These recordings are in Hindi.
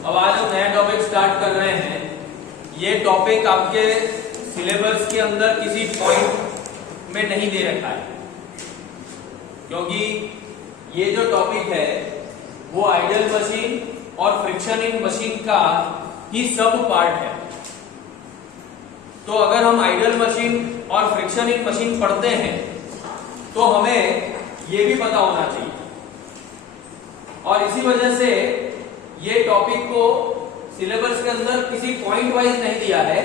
अब आज हम नया टॉपिक स्टार्ट कर रहे हैं। ये टॉपिक आपके सिलेबस के अंदर किसी पॉइंट में नहीं दे रखा है, क्योंकि ये जो टॉपिक है वो आइडियल मशीन और फ्रिक्शन इन मशीन का ही सब पार्ट है। तो अगर हम आइडियल मशीन और फ्रिक्शन इन मशीन पढ़ते हैं तो हमें ये भी पता होना चाहिए, और इसी वजह से ये टॉपिक को सिलेबस के अंदर किसी पॉइंट वाइज नहीं दिया है,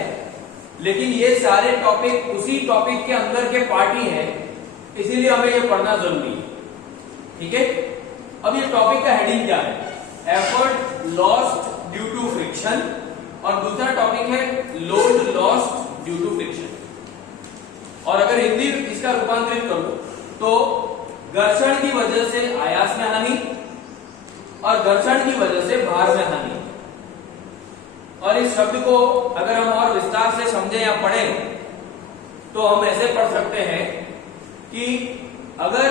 लेकिन ये सारे टॉपिक उसी टॉपिक के अंदर के पार्ट ही हैं, इसीलिए हमें ये पढ़ना जरूरी है। ठीक है, अब ये टॉपिक का हेडिंग क्या है? Effort lost due to friction, और दूसरा टॉपिक है load lost due to friction. और अगर हिंदी इसका रूपांतरित करूं तो घर्षण की वजह से आयास में हानि और घर्षण की वजह से भार में हानि। और इस शब्द को अगर हम और विस्तार से समझें या पढ़ें तो हम ऐसे पढ़ सकते हैं कि अगर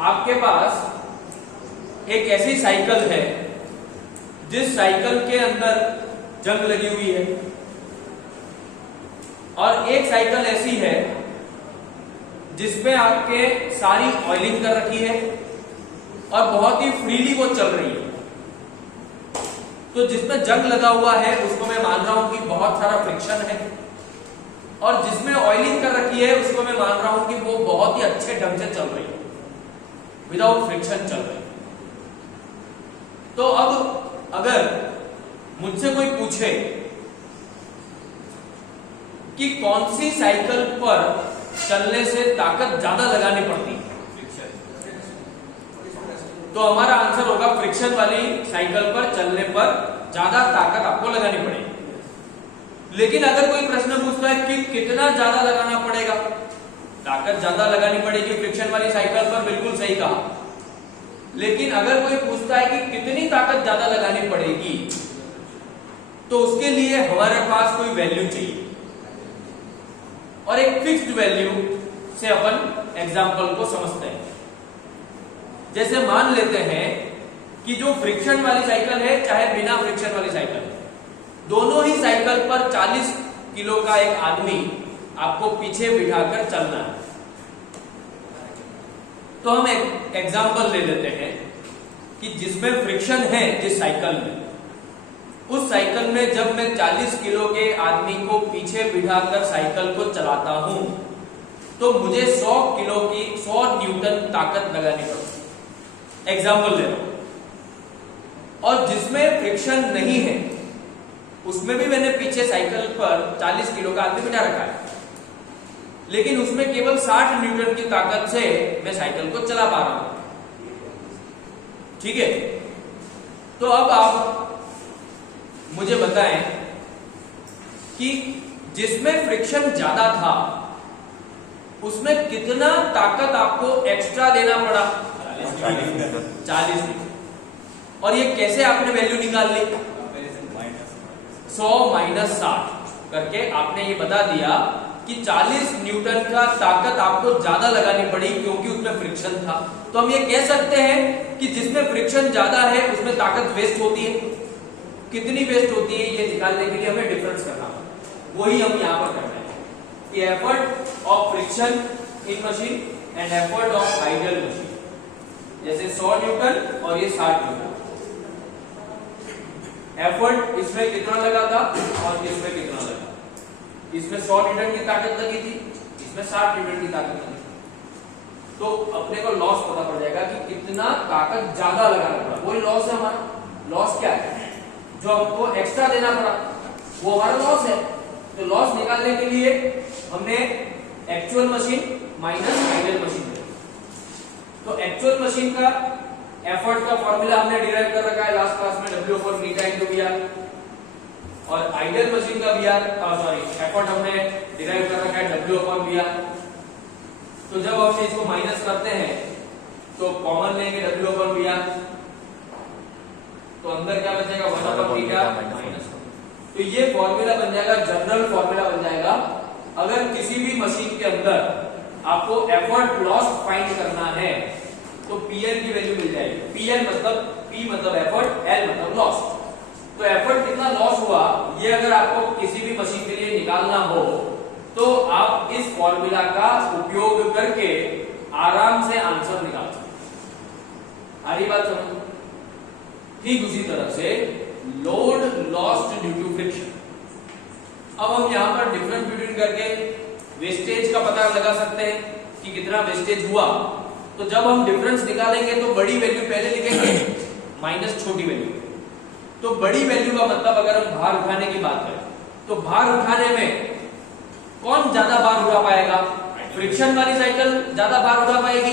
आपके पास एक ऐसी साइकिल है जिस साइकिल के अंदर जंग लगी हुई है, और एक साइकिल ऐसी है जिसमें आपके सारी ऑयलिंग कर रखी है और बहुत ही फ्रीली वो चल रही है, तो जिसमें जंग लगा हुआ है उसको मैं मान रहा हूं कि बहुत सारा फ्रिक्शन है, और जिसमें ऑयलिंग कर रखी है उसको मैं मान रहा हूं कि वो बहुत ही अच्छे ढंग से चल रही है, विदाउट फ्रिक्शन चल रही है। तो अब अगर मुझसे कोई पूछे कि कौन सी साइकिल पर चलने से ताकत ज्यादा लगानी पड़ती है, तो हमारा आंसर होगा फ्रिक्शन वाली साइकिल पर चलने पर ज्यादा ताकत आपको लगानी पड़ेगी। लेकिन अगर कोई प्रश्न पूछता है कि कितना ज्यादा लगाना पड़ेगा, ताकत ज्यादा लगानी पड़ेगी फ्रिक्शन वाली साइकिल पर, बिल्कुल सही कहा। लेकिन अगर कोई पूछता है कि कितनी ताकत ज्यादा लगानी पड़ेगी, तो उसके लिए हमारे पास कोई वैल्यू चाहिए, और एक फिक्स्ड वैल्यू से अपन एग्जाम्पल को समझते हैं। जैसे मान लेते हैं कि जो फ्रिक्शन वाली साइकिल है चाहे बिना फ्रिक्शन वाली साइकिल, दोनों ही साइकिल पर 40 किलो का एक आदमी आपको पीछे बिठाकर चलना है। तो हम एक एग्जाम्पल ले लेते हैं कि जिसमें फ्रिक्शन है जिस साइकिल में, उस साइकिल में जब मैं 40 किलो के आदमी को पीछे बिठाकर साइकिल को चलाता हूं तो मुझे 100 किलो की 100 न्यूटन ताकत लगानी पड़ती। एग्जाम्पल ले लो। और जिसमें फ्रिक्शन नहीं है उसमें भी मैंने पीछे साइकिल पर 40 किलो का आदमी बिठा रखा है, लेकिन उसमें केवल 60 न्यूटन की ताकत से मैं साइकिल को चला पा रहा हूं। ठीक है, तो अब आप मुझे बताएं कि जिसमें फ्रिक्शन ज्यादा था उसमें कितना ताकत आपको एक्स्ट्रा देना पड़ा? 40 न्यूटन। और ये कैसे आपने वैल्यू निकाल ली? 100 माइनस 60 करके आपने ये बता दिया कि 40 न्यूटन का ताकत आपको ज्यादा लगानी पड़ी क्योंकि उसमें फ्रिक्शन था। तो हम ये कह सकते हैं कि जिसमें फ्रिक्शन ज्यादा है उसमें ताकत वेस्ट होती है। कितनी वेस्ट होती है ये निकालने के लिए हमें डिफरेंस करना, वही हम यहां पर कर रहे हैं कि effort of friction in machine and effort of ideal machine. जैसे 100 न्यूटन और ये 60 न्यूटन, एफर्ट इसमें कितना लगा था और इसमें कितना लगा। इसमें 100 न्यूटन की ताकत लगी थी, इसमें 60 न्यूटन की ताकत लगी, तो अपने को लॉस पता पड़ जाएगा कि कितना ताकत ज्यादा लगाना पड़ा। वही लॉस है हमारा। लॉस क्या है? जो हमको एक्स्ट्रा देना पड़ा वो हमारा लॉस है। तो लॉस निकालने के लिए हमने actual machine minus ideal machine. तो एक्चुअल मशीन का एफर्ट का फॉर्मूला हमने डिराइव कर रखा है लास्ट क्लास में, W for beta into Vr, और आइडियल मशीन का एफर्ट हमने डिराइव कर रखा है W अपॉन Vr। तो जब हम इसको माइनस करते हैं तो कॉमन लेंगे W अपॉन Vr, तो अंदर क्या बचेगा? 1 अपॉन बीटा माइनस। तो ये फॉर्मूला बन जाएगा, जनरल फॉर्मूला बन जाएगा। अगर किसी भी मशीन के अंदर आपको एफर्ट लॉस्ट फाइंड करना है तो PL की वैल्यू मिल जाएगी। PL मतलब P मतलब एफर्ट, L मतलब लॉस्ट। तो एफर्ट कितना लॉस हुआ ये अगर आपको किसी भी मशीन के लिए निकालना हो तो आप इस फॉर्मूला का उपयोग करके आराम से आंसर निकाल सकते। आ रही बात समझ? ठीक उसी तरह से load lost due to friction. अब हम यहां पर डिफरेंस बिटवीन करके वेस्टेज का पता लगा सकते हैं कि कितना वेस्टेज हुआ। तो जब हम डिफरेंस निकालेंगे तो बड़ी वैल्यू पहले लिखेंगे माइनस छोटी वैल्यू। तो बड़ी वैल्यू का मतलब अगर हम भार उठाने की बात करें तो भार उठाने में कौन ज्यादा भार उठा पाएगा? फ्रिक्शन वाली साइकिल ज्यादा भार उठा पाएगी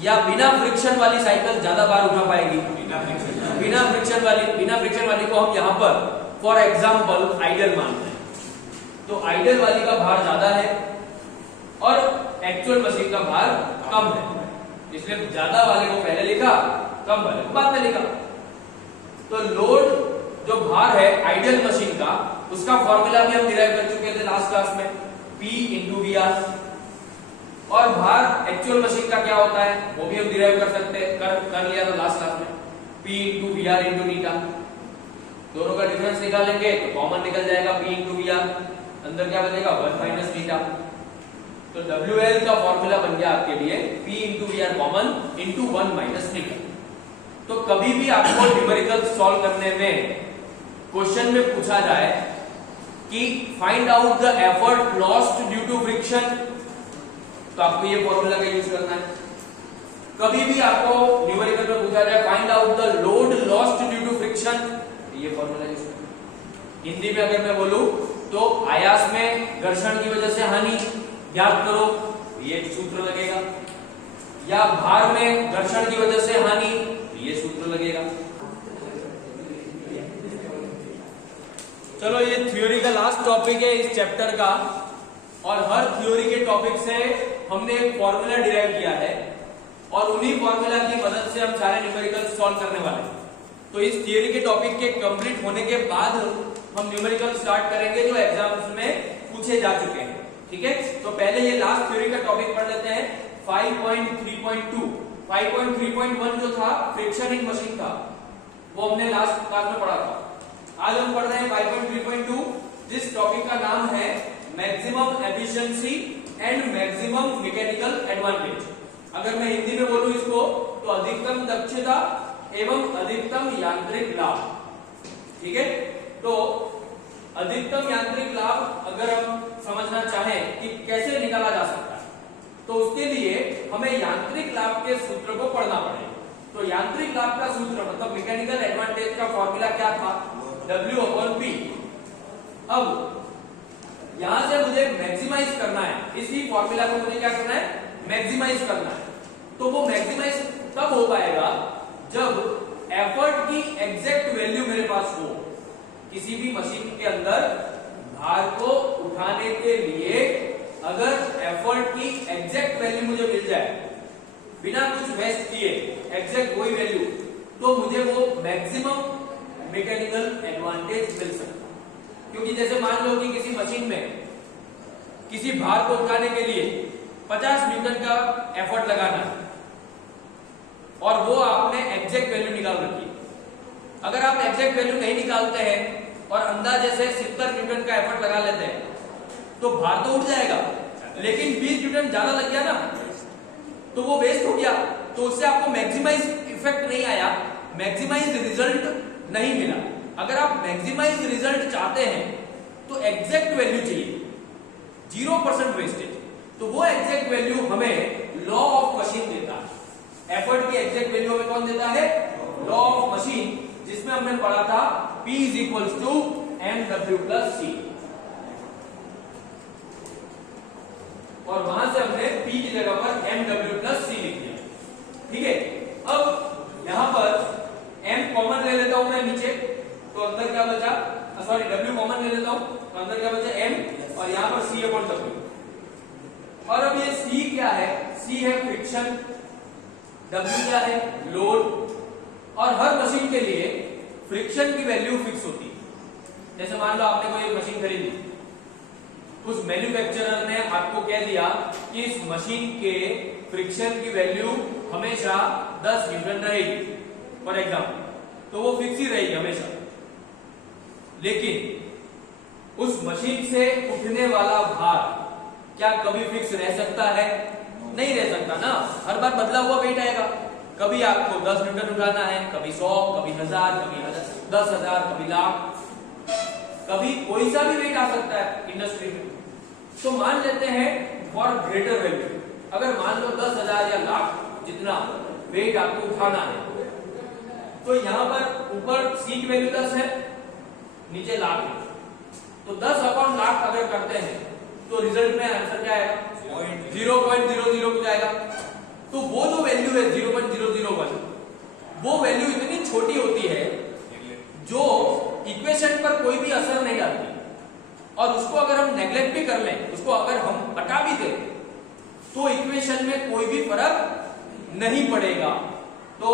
या बिना फ्रिक्शन वाली साइकिल ज्यादा भार उठा पाएगी? बिना फ्रिक्शन वाली को हम यहाँ पर फॉर एग्जाम्पल आइडल मानते हैं। तो आइडल वाली का भार ज्यादा है और एक्चुअल मशीन का भार कम है, इसलिए ज्यादा वाले को पहले लिखा, कम वाले को बाद में लिखा। तो लोड जो भार है आइडियल मशीन का उसका फॉर्मूला भी हम डिराइव कर चुके थे लास्ट क्लास में, P इंटू वी आर। और भार एक्चुअल मशीन का क्या होता है वो भी हम डिराइव कर सकते हैं, कर लिया था लास्ट क्लास में, P into V R into eta. दोनों का डिफरेंस निकालेंगे तो कॉमन निकल जाएगा P इंटू वी आर, अंदर क्या बचेगा 1 माइनस नीटा। तो WL का फॉर्मूला बन गया आपके लिए P into V R common into 1 minus eta. तो कभी भी आपको न्यूमेरिकल सॉल्व करने में क्वेश्चन में पूछा जाए कि find out the effort lost due to friction, तो आपको ये फॉर्मूला का यूज करना है। कभी भी आपको न्यूमेरिकल में पूछा जाए find out the load lost due to friction, ये फॉर्मूला यूज करना है। हिंदी में अगर मैं बोलूं तो आयास में घर्षण की वजह से हानि ज्ञात करो, ये सूत्र लगेगा। या भार में घर्षण की वजह से हानि, ये सूत्र लगेगा। चलो ये थ्योरी का लास्ट टॉपिक है इस चैप्टर का, और हर थ्योरी के टॉपिक से हमने एक फॉर्मूला डिराइव किया है और उन्हीं फॉर्मूला की मदद से हम सारे न्यूमेरिकल सॉल्व करने वाले हैं। तो इस थ्योरी के टॉपिक के कंप्लीट होने के बाद हम न्यूमेरिकल स्टार्ट करेंगे जो एग्जाम्स में पूछे जा चुके हैं। ठीक है, तो पहले ये लास्ट थ्योरी का टॉपिक पढ़ लेते हैं 5.3.2। 5.3.1 जो था फ्रिक्शन इन मशीन था वो हमने लास्ट क्लास में पढ़ा था। आज हम पढ़ रहे हैं 5.3.2 जिस टॉपिक का नाम है maximum efficiency and maximum mechanical advantage. अगर मैं हिंदी में बोलूं इसको तो अधिकतम दक्षता एवं अधिकतम यांत्रिक लाभ। ठीक है, तो अधिकतम यांत्रिक लाभ अगर हम समझना चाहें कि कैसे निकाला जा सकता है तो उसके लिए हमें यांत्रिक लाभ के सूत्र को पढ़ना पड़ेगा। तो यांत्रिक लाभ का सूत्र मतलब मैकेनिकल एडवांटेज का फॉर्मूला क्या था? W/P। अब यहां से मुझे मैक्सिमाइज करना है, इसी फॉर्मूला को मुझे क्या करना है? मैक्सिमाइज करना है। तो वो मैक्सिमाइज तब हो पाएगा जब एफर्ट की एग्जैक्ट वैल्यू मेरे पास हो। किसी भी मशीन के अंदर भार को उठाने के लिए अगर एफर्ट की एग्जैक्ट वैल्यू मुझे मिल जाए बिना कुछ वेस्ट किए, एग्जैक्ट वही वैल्यू, तो मुझे वो मैक्सिमम मैकेनिकल एडवांटेज मिल सकता है। क्योंकि जैसे मान लो कि किसी मशीन में किसी भार को उठाने के लिए 50 न्यूटन का एफर्ट लगाना है और वो आपने एग्जैक्ट वैल्यू निकाल रखी है। अगर आप एग्जैक्ट वैल्यू नहीं निकालते हैं और अंदाजे से 70 न्यूटन का एफर्ट लगा लेते हैं तो भार तो उठ जाएगा, लेकिन 20 न्यूटन ज्यादा लग गया ना तो वो वेस्ट हो गया। तो उससे आपको मैक्सिमाइज इफेक्ट नहीं आया, मैक्सिमाइज रिजल्ट नहीं मिला। अगर आप मैक्सिमाइज रिजल्ट चाहते हैं तो एग्जैक्ट वैल्यू चाहिए, 0% वेस्टेज। तो वो एग्जैक्ट वैल्यू हमें लॉ ऑफ मशीन देता है। एफर्ट की एग्जैक्ट वैल्यू हमें कौन देता है? लॉ ऑफ मशीन, जिसमें हमने पढ़ा था P = mW + C। और वहां से हमने P की जगह पर mW + C लिख दिया। ठीक है, अब यहां पर m कॉमन ले लेता हूं मैं नीचे, तो अंदर क्या बचा? सॉरी, W कॉमन ले लेता हूं तो अंदर क्या बचा? m, और यहां पर C/W। और अब ये C क्या है? C है फ्रिक्शन, W क्या है? लोड। और हर मशीन के लिए फ्रिक्शन की वैल्यू फिक्स होती है। जैसे मान लो आपने कोई एक मशीन खरीदी, उस मैन्युफैक्चरर ने आपको कह दिया कि इस मशीन के फ्रिक्शन की वैल्यू हमेशा 10 न्यूटन रहेगी फॉर एग्जाम्पल, तो वो फिक्स ही रहेगी हमेशा। लेकिन उस मशीन से उठने वाला भार क्या कभी फिक्स रह सकता है? नहीं रह सकता ना, हर बार बदला हुआ वेट आएगा। कभी आपको 10 न्यूटन उठाना है, कभी 100, कभी 1000, कभी 10,000, कभी लाख, कभी कोई सा भी वेट आ सकता है इंडस्ट्री में। तो मान लेते हैं फॉर ग्रेटर वैल्यू, अगर मान लो 10,000 या लाख जितना वेट आपको उठाना है, तो यहां पर ऊपर सी की वैल्यू 10 है, नीचे लाख है, तो 10 अपॉन लाख अगर करते हैं तो रिजल्ट में आंसर क्या आएगा? 0.00 कुछ आएगा। तो वो जो वैल्यू है 0.001, वो वैल्यू इतनी छोटी होती है जो इक्वेशन पर कोई भी असर नहीं डालती, और उसको अगर हम नेग्लेक्ट भी कर लें, उसको अगर हम हटा भी दें, तो इक्वेशन में कोई भी फर्क नहीं पड़ेगा। तो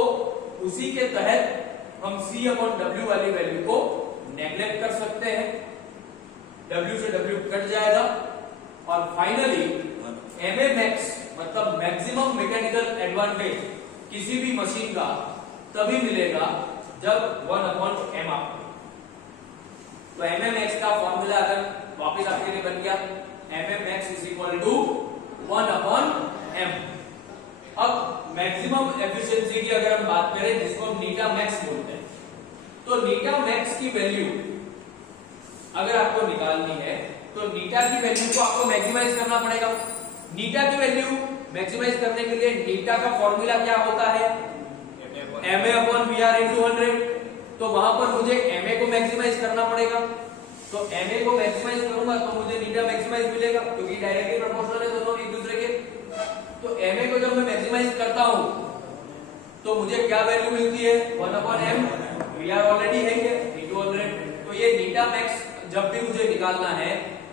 उसी के तहत हम C अपॉन W वाली वैल्यू को नेग्लेक्ट कर सकते हैं, W से W कट जाएगा, और फाइनली MMX मतलब मैक्सिमम मैकेनिकल एडवांटेज किसी भी मशीन का तभी मिलेगा जब 1 अपॉन m आपको। तो MMX का फॉर्मूला अगर वापस आपके लिए बन गया, MMX is equal to 1 upon m। अब मैक्सिमम एफिशिएंसी की अगर हम बात करें, जिसको हम नीटा मैक्स बोलते हैं, तो नीटा मैक्स की वैल्यू अगर आपको निकालनी है तो नीटा की वैल्यू को आपको मैक्सिमाइज करना पड़ेगा। नीटा की वैल्यू मैक्सिमाइज करने के लिए नीटा का फॉर्मूला क्या होता है? MA upon VR into 100। तो वहां पर मुझे MA को मैक्सिमाइज करना पड़ेगा, तो MA को मैक्सिमाइज करूंगा तो मुझे नीटा मैक्सिमाइज मिलेगा, क्योंकि डायरेक्टली प्रोपोर्शनल है दोनों एक दूसरे के। तो MA को जब मैं मैक्सिमाइज करता हूं तो मुझे क्या वैल्यू मिलती है? 1 अपॉन m, VR ऑलरेडी है ये इंटू 100। तो ये नीटा मैक्स जब भी मुझे निकालना है,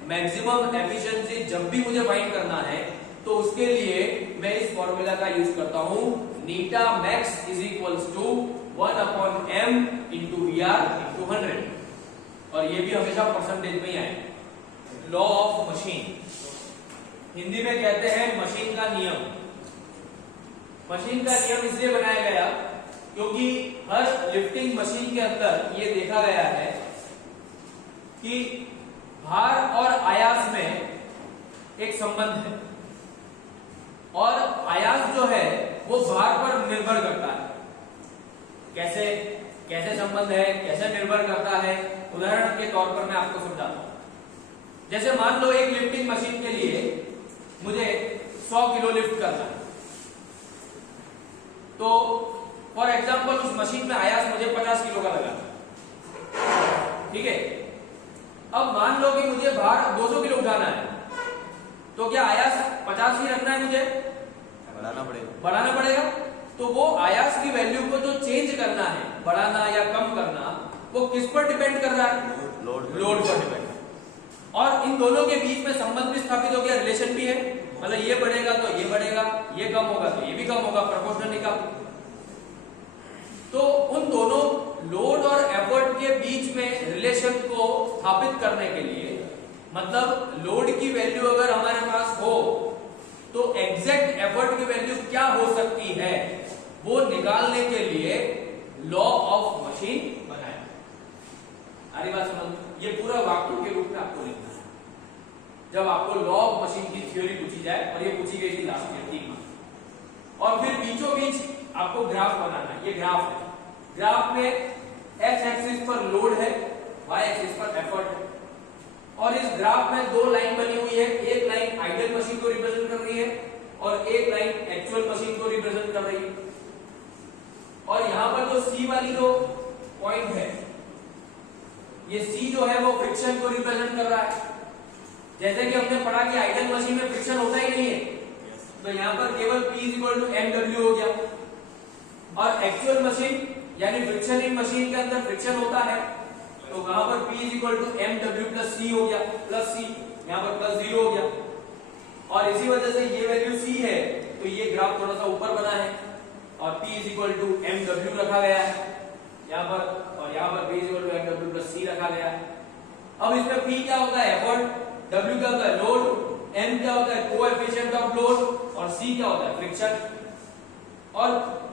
मैक्सिमम एफिशिएंसी जब भी मुझे फाइंड करना है, तो उसके लिए मैं इस फॉर्मूला का यूज करता हूं, eta max is equals to 1 upon m into VR into 100, और ये भी हमेशा परसेंटेज में ही आए। लॉ ऑफ मशीन, हिंदी में कहते हैं मशीन का नियम। मशीन का नियम इसलिए बनाया गया क्योंकि हर लिफ्टिंग मशीन के अंदर ये देखा गया है कि भार और आयास में एक संबंध है, और आयास जो है वो भार पर निर्भर करता है। कैसे कैसे संबंध है, कैसे निर्भर करता है, उदाहरण के तौर पर मैं आपको समझाता हूं। जैसे मान लो एक लिफ्टिंग मशीन के लिए मुझे 100 किलो लिफ्ट करना है, तो फॉर एग्जांपल उस मशीन में आयास मुझे 50 किलो का लगा, ठीक है। अब मान लो कि मुझे भार 200 किलो उठाना है, तो क्या आयास 50 ही रखना है? मुझे बढ़ाना पड़ेगा। तो वो आयास की वैल्यू को जो चेंज करना है, बढ़ाना या कम करना, वो किस पर डिपेंड कर रहा है? लोड पर डिपेंड। और इन दोनों के बीच में संबंध भी स्थापित हो गया, रिलेशन भी है, मतलब ये बढ़ेगा तो ये बढ़ेगा, ये कम होगा तो ये भी कम होगा, प्रोपोर्शनल का। तो उन दोनों लोड और एफर्ट के बीच में रिलेशन को स्थापित करने के लिए, मतलब लोड की वैल्यू अगर हमारे पास हो तो एग्जैक्ट एफर्ट की वैल्यू क्या हो सकती है, वो निकालने के लिए लॉ ऑफ मशीन बनाया। अरे बात समझ, ये पूरा वाक्य के रूप में आपको लिखना है जब आपको लॉ ऑफ मशीन की थ्योरी पूछी जाए, और ये पूछी गई थी लास्ट ईयर 3 मार्क्स। और फिर बीचों बीच आपको ग्राफ बनाना है। ये ग्राफ है, ग्राफ में एक्स एक्सिस पर लोड है, वाई एक्सिस पर एफर्ट है, और इस ग्राफ में 2 लाइन बनी हुई है। एक लाइन आइडियल मशीन को रिप्रेजेंट कर रही है और एक लाइन एक्चुअल मशीन को रिप्रेजेंट कर रही है। और यहां पर जो सी वाली जो पॉइंट है, ये सी जो है वो फ्रिक्शन को रिप्रेजेंट कर रहा है। जैसे कि हमने पढ़ा कि आइडियल मशीन में फ्रिक्शन होता ही नहीं है, तो यहां पर केवल P इक्वल टू mw हो गया। और एक्चुअल मशीन यानी फ्रिक्शन इन मशीन के अंदर फ्रिक्शन होता है, तो वहां पर P equal to mw plus c हो गया, प्लस c, यहां पर प्लस 0 हो गया। और इसी वजह से ये वैल्यू c है, तो ये ग्राफ थोड़ा सा ऊपर बना है, और P इक्वल टू mw रखा गया है यहां पर, और यहां पर P equal to mw plus c रखा गया है। अब इसमें P क्या होता है? एफर्ट, W क्या होता है? लोड, M क्या होता है? कोएफिशिएंट ऑफ लोड, और C क्या होता है? फ्रिक्शन। और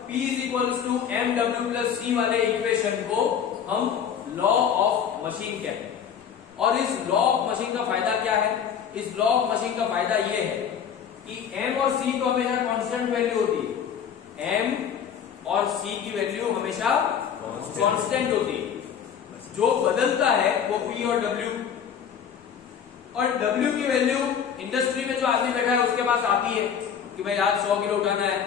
P is equal to mw plus c वाले इक्वेशन को हम लॉ ऑफ मशीन कहते हैं। और इस लॉ ऑफ मशीन का फायदा क्या है? इस लॉ ऑफ मशीन का फायदा यह है कि m और c तो हमेशा कांस्टेंट वैल्यू होती है, m और c की वैल्यू हमेशा कांस्टेंट होती है। जो बदलता है वो p और w, और w की वैल्यू इंडस्ट्री में जो आदमी बैठा है उसके पास आती है कि भाई आज 100 किलो उठाना है,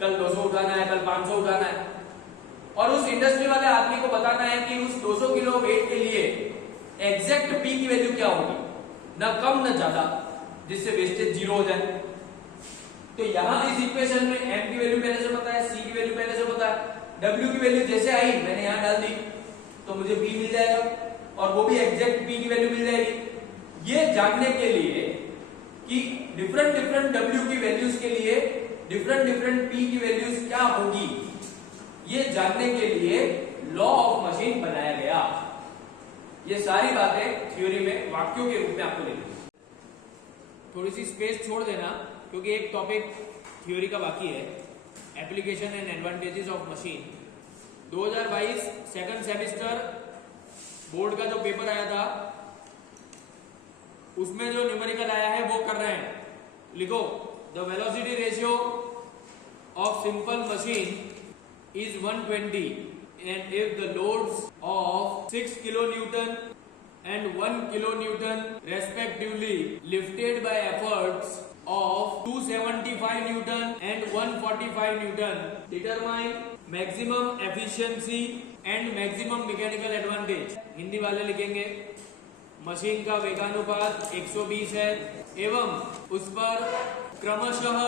कल 200 उठाना है, कल 500 उठाना है। और उस इंडस्ट्री वाले आदमी को बताना है कि उस 200 किलो वेट के लिए एग्जैक्ट p की वैल्यू क्या होगी, ना कम ना ज्यादा, जिससे वेस्टेज जीरो हो जाए। तो यहां इस इक्वेशन में m की वैल्यू पहले से पता है, c की वैल्यू पहले से पता है, w की वैल्यू जैसे आई मैंने यहां डाल दी तो मुझे p मिल जाएगा, और वो भी एग्जैक्ट p की वैल्यू मिल जाएगी। ये जानने के लिए कि डिफरेंट डिफरेंट w की वैल्यूज के लिए डिफरेंट डिफरेंट p की वैल्यूज क्या होगी, ये जानने के लिए लॉ ऑफ मशीन बनाया गया। ये सारी बातें थ्योरी में वाक्यों के रूप में आपको लिखनी। थोड़ी सी स्पेस छोड़ देना क्योंकि एक टॉपिक थ्योरी का बाकी है, application and advantages of machine. 2022 second semester board का जो पेपर आया था उसमें जो न्यूमेरिकल आया है वो कर रहे हैं। लिखो, the velocity ratio of simple machine is 120 and if the loads of 6 kilonewton and 1 kilonewton respectively lifted by efforts of 275 newton and 145 newton determine maximum efficiency and maximum mechanical advantage। Hindi वाले लिखेंगे मशीन का वेगानुपात 120 है एवं उस पर क्रमशः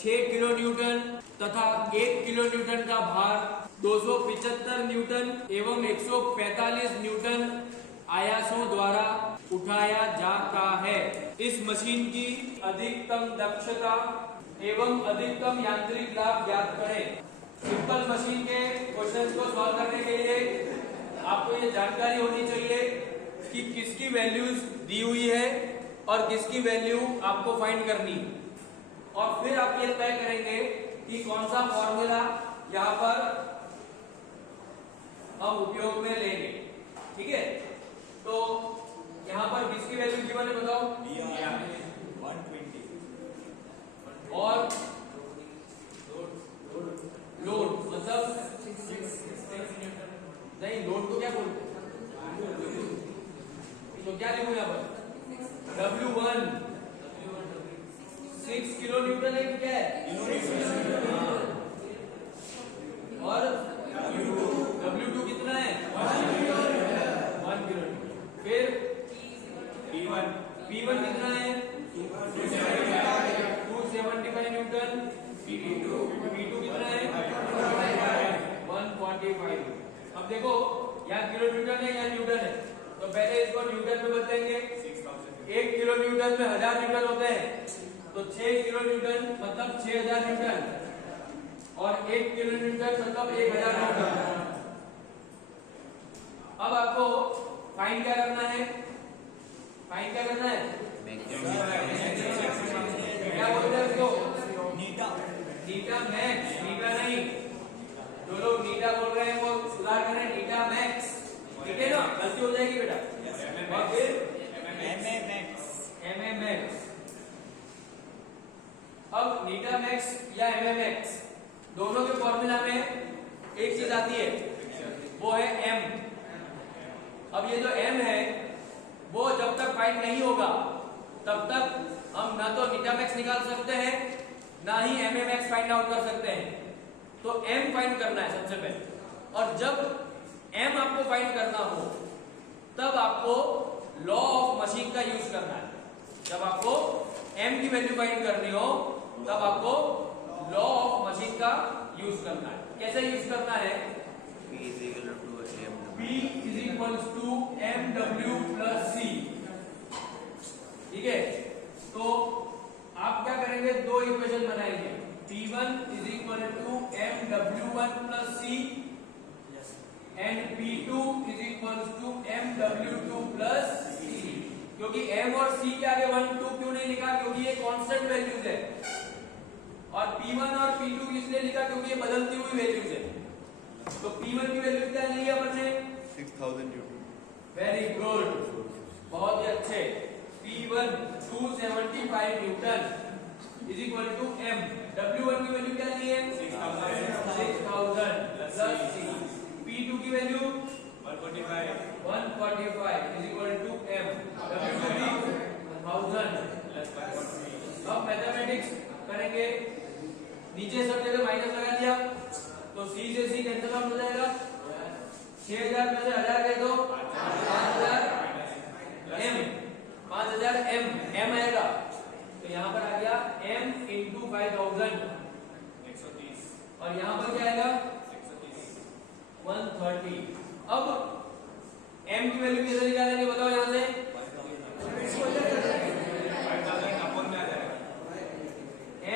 6 किलो न्यूटन तथा 1 किलो न्यूटन का भार 275 न्यूटन एवं 145 न्यूटन आयासों द्वारा उठाया जाता है। इस मशीन की अधिकतम दक्षता एवं अधिकतम यांत्रिक लाभ ज्ञात करें। सिंपल मशीन के क्वेश्चंस को सॉल्व करने के लिए आपको ये जानकारी होनी चाहिए कि किसकी वैल्यूज दी हुई है और किसकी वैल्यू आपको फाइंड करनी है, और फिर आप ये तय करेंगे कि कौन सा फॉर्मूला यहाँ पर हम उपयोग में लेंगे। ठीक है, तो यहाँ पर किसकी वैल्यू गिवन है बताओ? 120 और लोड मतलब नहीं, लोड को क्या बोलते हैं? तो क्या लिखूं यहाँ पर? W1 6 किलो न्यूटन है, क्या है? और W2 कितना है? 1 किलो न्यूटन। फिर P1 कितना है? 275 न्यूटन। P2 कितना है? 145। अब देखो यहाँ किलो न्यूटन है, यहाँ न्यूटन है, तो पहले इसको न्यूटन में बदलेंगे। 1 किलो न्यूटन में 1000 न्यूटन होते हैं, तो 6 किलो न्यूटन मतलब 6000 न्यूटन और 1 किलो न्यूटन मतलब 1000 न्यूटन। अब आपको फाइंड क्या करना है? फाइंड क्या करना है? क्या बोलते हैं उसको? नीटा मैक्स। नीटा नहीं, जो लोग नीटा बोल रहे हैं वो सुधार करें, नीटा मैक्स। ठीक है ना, गलती हो जाएगी बेटा। और फिर एमएमएक्स। अब नीटा मैक्स या एमएमएक्स दोनों के फॉर्मूला में एक चीज आती है, वो है एम। अब ये जो एम है वो जब तक फाइंड नहीं होगा तब तक हम ना तो नीटा मैक्स निकाल सकते हैं ना ही एमएमएक्स फाइंड आउट कर सकते हैं। तो एम फाइंड करना है सबसे पहले, और जब एम आपको फाइंड करना हो तब आपको लॉ ऑफ मशीन का यूज करना है। जब आपको एम की वैल्यू फाइंड करनी हो तब आपको लॉ ऑफ मशीन का यूज करना है। कैसे यूज करना है? P is equals to mw plus c। ठीक है, तो आप क्या करेंगे? दो इक्वेशन बनाएंगे। P1 is equal to mw1 plus c and P2 is equals to mw2 plus c। क्योंकि m और c के आगे 1 2 क्यों नहीं लिखा? क्योंकि ये कांस्टेंट वैल्यूज है। और P1 और P2 इसलिए लिखा क्योंकि ये बदलती हुई वैल्यूज है। तो P1 की वैल्यू क्या ली है अपन ने? 6000 न्यूटन। वेरी गुड, बहुत ही अच्छे। P1 275 newton is equal to m। W1 की वैल्यू क्या ली है? 6000 प्लस C। P2 की value 145 is equal to m। W2 की 1000 प्लस 140। अब मैथमेटिक्स करेंगे, नीचे सब जगह माइनस लगा दिया तो C से C कैंसिल आउट हो जाएगा। 6000 में से 1000 दे दो, 5000 m, 5000 m आएगा तो यहाँ पर आ गया m इंटू 5000 130, और यहाँ पर क्या आएगा 130। अब m की वैल्यू कैसे निकालेंगे बताओ यहाँ से? 5000 अपॉन में आ जाएगा,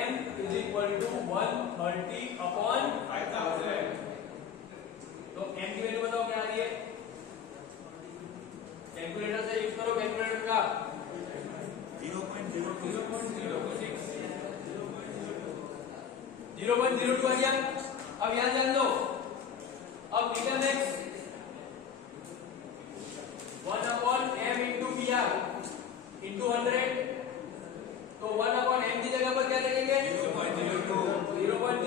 m is equal to 130 upon 5000। तो m की वैल्यू बताओ क्या आ रही है? कैलकुलेटर से यूज करो, कैलकुलेटर का 0.02 आ गया। अब यहां जान दो, अब metre max 1 upon m into br into 100, तो 1 अपॉन m की जगह पर क्या लिखेंगे? 0.02